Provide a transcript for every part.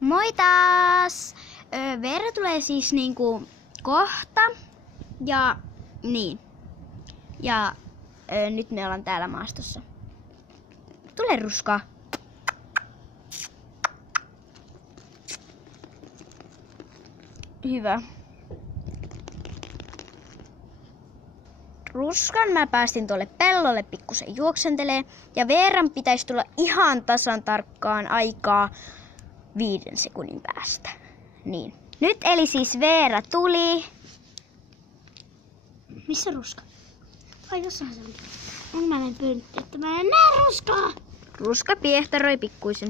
Moi taas! Veera tulee siis niinku kohta. Ja niin. Ja nyt me ollaan täällä maastossa. Tule Ruska! Hyvä. Ruskan mä päästin tuolle pellolle pikkusen juoksentelee. Ja Veeran pitäisi tulla ihan tasan tarkkaan aikaa 5 sekunnin päästä. Niin. Nyt eli siis Veera tuli. Missä Ruska? Vai jossain se on. Onko mä menen pönttöön, että mä en näe Ruskaa? Ruska piehtaroi pikkuisen.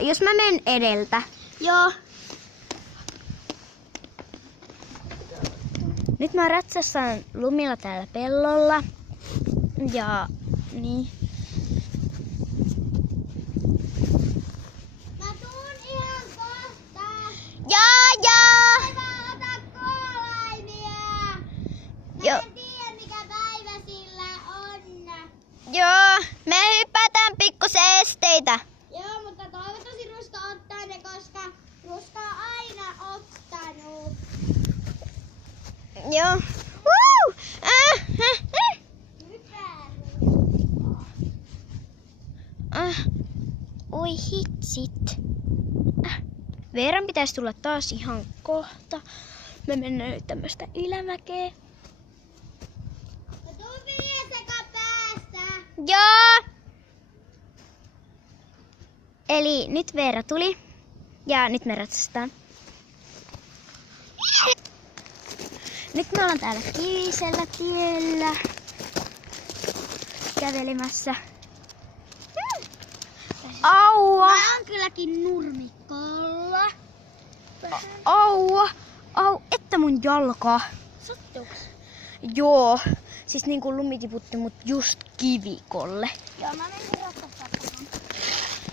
Jos mä menen edeltä. Joo. Nyt mä ratsastan lumilla täällä pellolla. Ja niin. Mä tuun ihan kohta. Jaa! Mä otan koolaimia. Joo. En tiedä mikä päivä sillä on. Joo, me hypätään pikkusen esteitä. Joo, mutta toivottavasti Ruska ottaa ne, koska Ruska on aina ottanut. Joo. Woo! Hyvä Oi hitsit. Veeran pitäisi tulla taas ihan kohta. Me mennään nyt tämmöstä ylämäkeä. Mä tuun vielä sekapäässä. Joo! Eli nyt Veera tuli. Ja nyt me ratsastaan. Nyt me ollaan täällä kivisellä tiellä. Kävelemässä. Aua! Mä oon kylläkin nurmikolla. Aua! Au! Että mun jalka. Sattuuks? Joo. Siis niinku lumi tiputti mut just kivikolle. Joo, mä menen ratsastaan.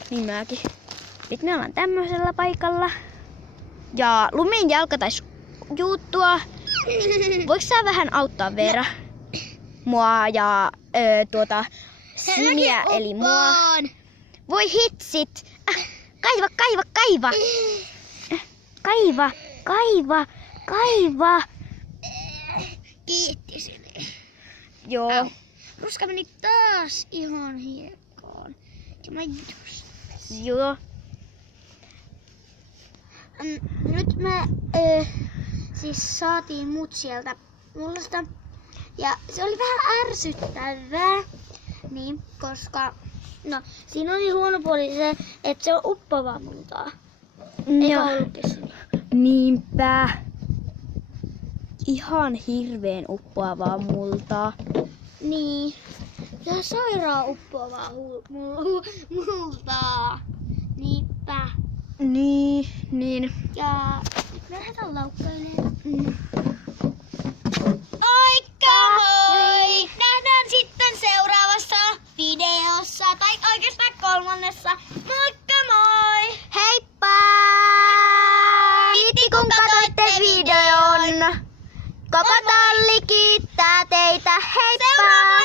Niin mäkin. Nyt me ollaan tämmöisellä paikalla. Ja lumin jalka taisi juuttua. Voiko sä vähän auttaa Veera? Mua ja Siniä eli mua. Voi hitsit! Kaiva! Kaiva! Kiitti sinne. Joo. Ruska meni taas ihan hiekkaan. Ja mä just. Joo. Nyt me siis saatiin mut sieltä mullosta. Ja se oli vähän ärsyttävää. Niin, koska no, siinä oli huono puoli se, että se on uppovaa multaa. Eikä ollutkin siinä. Niinpä. Ihan hirveen uppoavaa multaa. Niin. Ja sairaan uppoavaa multaa. Niinpä. Niin. Ja nyt me lähdetään laukkailemaan. Moikka Moi! Nähdään sitten seuraavassa videossa, tai oikeastaan 3. Moikka moi! Heippa! Kiitti kun katsoitte videon. Koko talli kiittää teitä. Heippa!